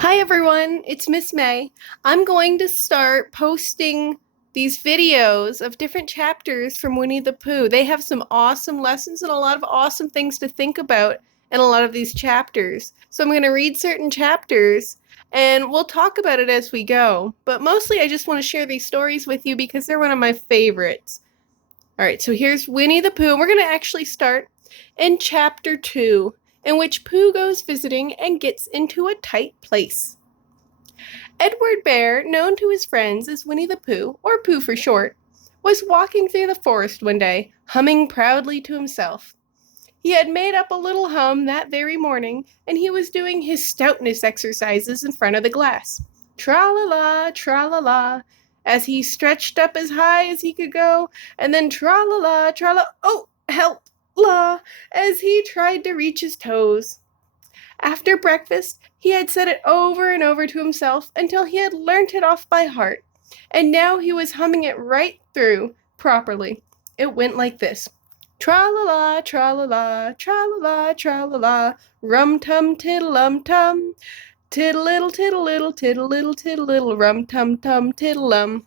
Hi everyone, it's Miss May. I'm going to start posting these videos of different chapters from Winnie the Pooh. They have some awesome lessons and a lot of awesome things to think about in a lot of these chapters. So I'm going to read certain chapters and we'll talk about it as we go. But mostly I just want to share these stories with you because they're one of my favorites. All right, so here's Winnie the Pooh. We're going to actually start in chapter 2, in which Pooh goes visiting and gets into a tight place. Edward Bear, known to his friends as Winnie the Pooh, or Pooh for short, was walking through the forest one day, humming proudly to himself. He had made up a little hum that very morning, and he was doing his stoutness exercises in front of the glass. Tra-la-la, tra-la-la, as he stretched up as high as he could go, and then tra-la-la, tra-la, oh, help, la, as he tried to reach his toes. After breakfast, he had said it over and over to himself until he had learnt it off by heart, and now he was humming it right through properly. It went like this. Tra-la-la, tra-la-la, tra-la-la, tra-la-la, rum-tum, tiddle-um-tum, tiddle-little, tiddle-little, tiddle-little, tiddle-little, rum-tum-tum, tiddle-um.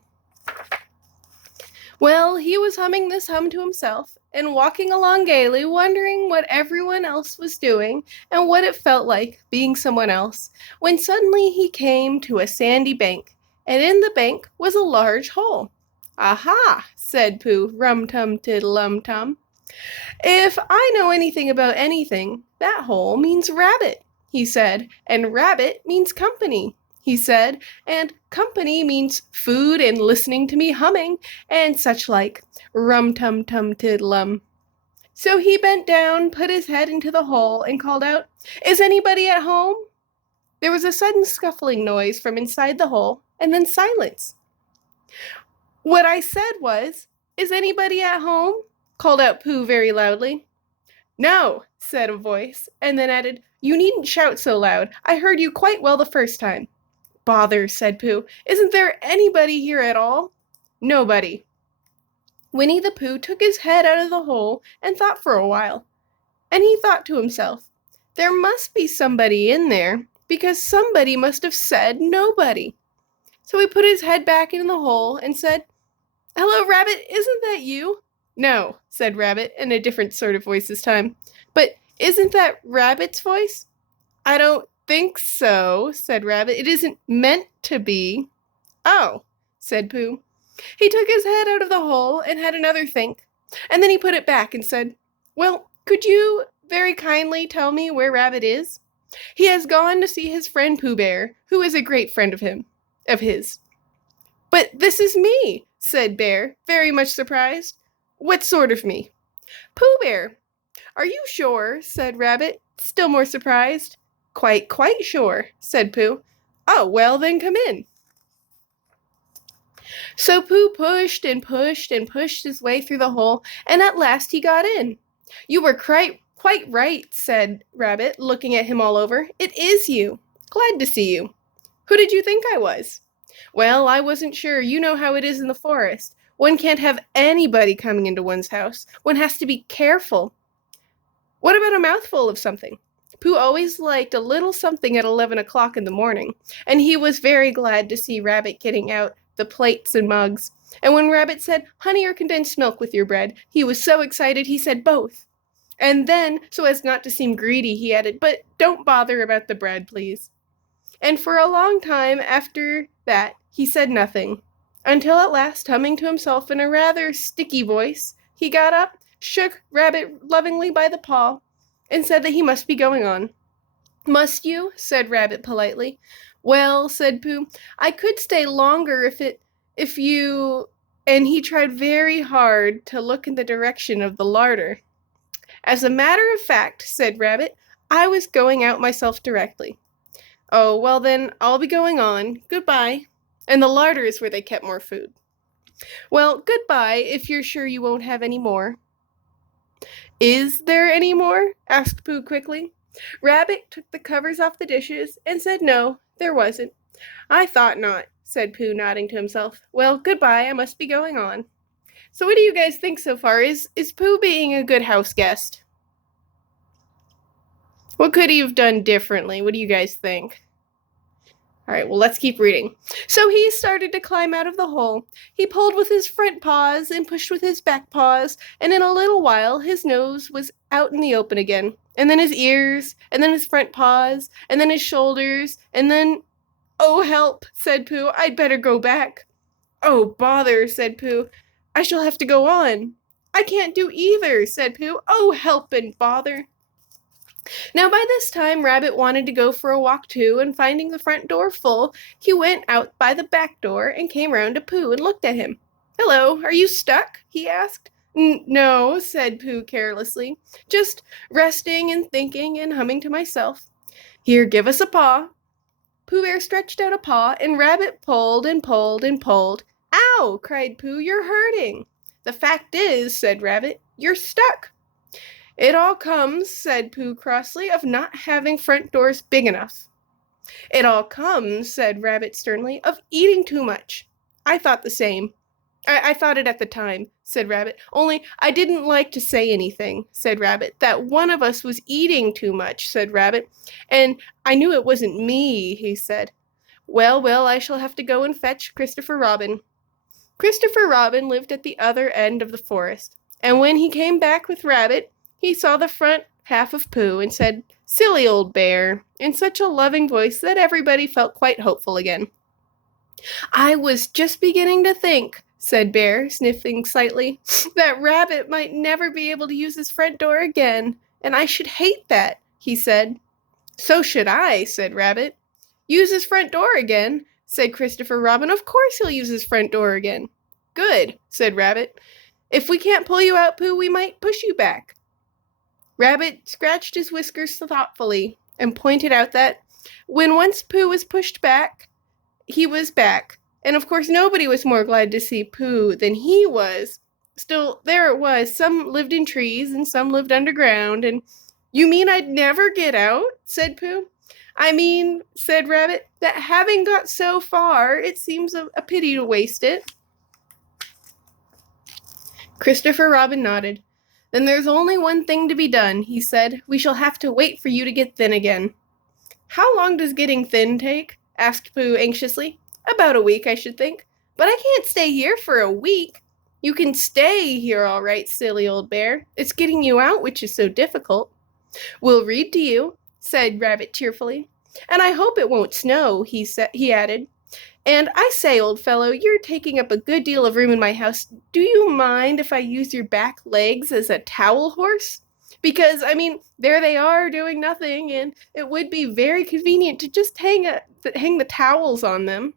Well, he was humming this hum to himself and walking along gaily, wondering what everyone else was doing and what it felt like being someone else, when suddenly he came to a sandy bank, and in the bank was a large hole. Aha, said Pooh, rum-tum-tiddle-um-tum. If I know anything about anything, that hole means rabbit, he said, and rabbit means company, he said, and company means food and listening to me humming, and such like, rum-tum-tum-tiddlum. So he bent down, put his head into the hole, and called out, Is anybody at home? There was a sudden scuffling noise from inside the hole, and then silence. What I said was, Is anybody at home? Called out Pooh very loudly. No, said a voice, and then added, You needn't shout so loud. I heard you quite well the first time. Bother, said Pooh. Isn't there anybody here at all? Nobody. Winnie the Pooh took his head out of the hole and thought for a while. And he thought to himself, There must be somebody in there, because somebody must have said nobody. So he put his head back in the hole and said, Hello, Rabbit, isn't that you? No, said Rabbit, in a different sort of voice this time. But isn't that Rabbit's voice? I don't think so, said Rabbit. It isn't meant to be. Oh, said Pooh. He took his head out of the hole and had another think, and then he put it back and said, Well, could you very kindly tell me where Rabbit is? He has gone to see his friend Pooh Bear, who is a great friend of his. But this is me, said Bear, very much surprised. What sort of me? Pooh Bear. Are you sure? Said Rabbit, still more surprised. Quite sure, said Pooh. Oh, well, then come in. So Pooh pushed and pushed and pushed his way through the hole, and at last he got in. You were quite right, said Rabbit, looking at him all over. It is you. Glad to see you. Who did you think I was? Well, I wasn't sure. You know how it is in the forest. One can't have anybody coming into one's house. One has to be careful. What about a mouthful of something? Pooh always liked a little something at 11 o'clock in the morning, and he was very glad to see Rabbit getting out the plates and mugs. And when Rabbit said, Honey or condensed milk with your bread, he was so excited he said both. And then, so as not to seem greedy, he added, But don't bother about the bread, please. And for a long time after that, he said nothing, until at last, humming to himself in a rather sticky voice, he got up, shook Rabbit lovingly by the paw, and said that he must be going on. Must you? Said Rabbit politely. Well, said Pooh, I could stay longer if you... And he tried very hard to look in the direction of the larder. As a matter of fact, said Rabbit, I was going out myself directly. Oh, well then, I'll be going on. Goodbye. And the larder is where they kept more food. Well, goodbye, if you're sure you won't have any more. Is there any more? Asked Pooh quickly. Rabbit took the covers off the dishes and said no, there wasn't. I thought not, said Pooh, nodding to himself. Well, goodbye, I must be going on. So what do you guys think so far? Is Pooh being a good house guest? What could he have done differently? What do you guys think? All right, well, let's keep reading. So he started to climb out of the hole. He pulled with his front paws and pushed with his back paws, and in a little while his nose was out in the open again, and then his ears, and then his front paws, and then his shoulders, and then... "Oh, help," said Pooh. "I'd better go back." "Oh, bother," said Pooh. "I shall have to go on." "I can't do either," said Pooh. "Oh, help and bother." Now by this time Rabbit wanted to go for a walk too, and finding the front door full, he went out by the back door and came round to Pooh and looked at him. "Hello, are you stuck?" he asked. "No," said Pooh carelessly, "just resting and thinking and humming to myself." "Here, give us a paw." Pooh Bear stretched out a paw, and Rabbit pulled and pulled and pulled. "Ow!" cried Pooh, "you're hurting." "The fact is," said Rabbit, "you're stuck." "It all comes," said Pooh crossly, "of not having front doors big enough." "It all comes," said Rabbit sternly, "of eating too much." "I thought the same." I thought it at the time," said Rabbit, "only I didn't like to say anything," said Rabbit. "That one of us was eating too much," said Rabbit, "and I knew it wasn't me," he said. "Well, well, I shall have to go and fetch Christopher Robin." Christopher Robin lived at the other end of the forest, and when he came back with Rabbit, he saw the front half of Pooh and said, "Silly old bear," in such a loving voice that everybody felt quite hopeful again. "I was just beginning to think," said Bear, sniffing slightly, "that Rabbit might never be able to use his front door again, and I should hate that," he said. "So should I," said Rabbit. "Use his front door again?" said Christopher Robin. "Of course he'll use his front door again." "Good," said Rabbit. "If we can't pull you out, Pooh, we might push you back." Rabbit scratched his whiskers thoughtfully and pointed out that when once Pooh was pushed back, he was back, and of course nobody was more glad to see Pooh than he was. Still, there it was. Some lived in trees and some lived underground, and... "You mean I'd never get out?" said Pooh. "I mean," said Rabbit, "that having got so far, it seems a pity to waste it." Christopher Robin nodded. "Then there's only one thing to be done," he said. "We shall have to wait for you to get thin again." "How long does getting thin take?" asked Pooh anxiously. "About a week, I should think." "But I can't stay here for a week." "You can stay here all right, silly old bear. It's getting you out which is so difficult." "We'll read to you," said Rabbit cheerfully. "And I hope it won't snow," he added. "And I say, old fellow, you're taking up a good deal of room in my house. Do you mind if I use your back legs as a towel horse? Because, I mean, there they are doing nothing, and it would be very convenient to just hang the towels on them."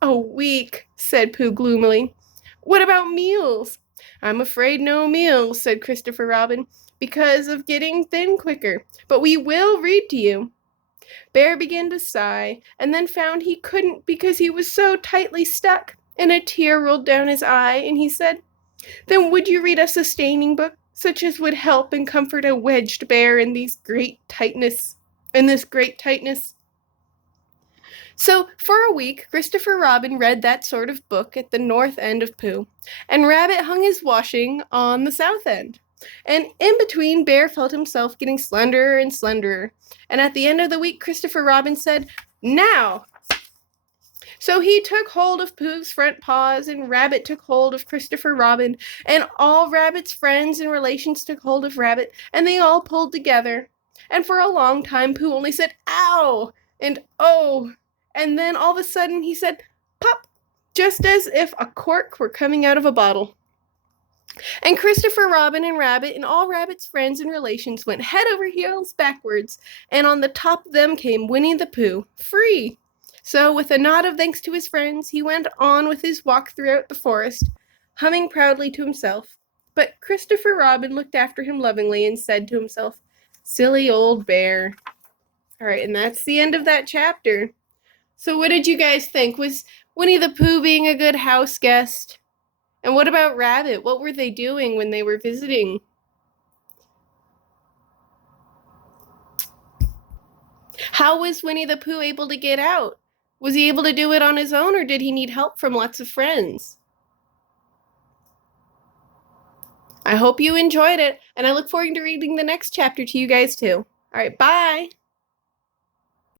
"A week," said Pooh gloomily. "What about meals?" "I'm afraid no meals," said Christopher Robin, "because of getting thin quicker. But we will read to you." Bear began to sigh, and then found he couldn't because he was so tightly stuck, and a tear rolled down his eye, and he said, "Then would you read us a staining book, such as would help and comfort a wedged bear in this great tightness?" So, for a week, Christopher Robin read that sort of book at the north end of Pooh, and Rabbit hung his washing on the south end. And in between, Bear felt himself getting slenderer and slenderer. And at the end of the week, Christopher Robin said, "Now!" So he took hold of Pooh's front paws, and Rabbit took hold of Christopher Robin, and all Rabbit's friends and relations took hold of Rabbit, and they all pulled together. And for a long time, Pooh only said, "Ow!" and "Oh!" And then all of a sudden he said, "Pop!" just as if a cork were coming out of a bottle. And Christopher Robin and Rabbit and all Rabbit's friends and relations went head over heels backwards, and on the top of them came Winnie the Pooh, free. So, with a nod of thanks to his friends, he went on with his walk throughout the forest, humming proudly to himself. But Christopher Robin looked after him lovingly and said to himself, "Silly old bear." All right, and that's the end of that chapter. So what did you guys think? Was Winnie the Pooh being a good house guest? And what about Rabbit? What were they doing when they were visiting? How was Winnie the Pooh able to get out? Was he able to do it on his own, or did he need help from lots of friends? I hope you enjoyed it, and I look forward to reading the next chapter to you guys too. All right, bye!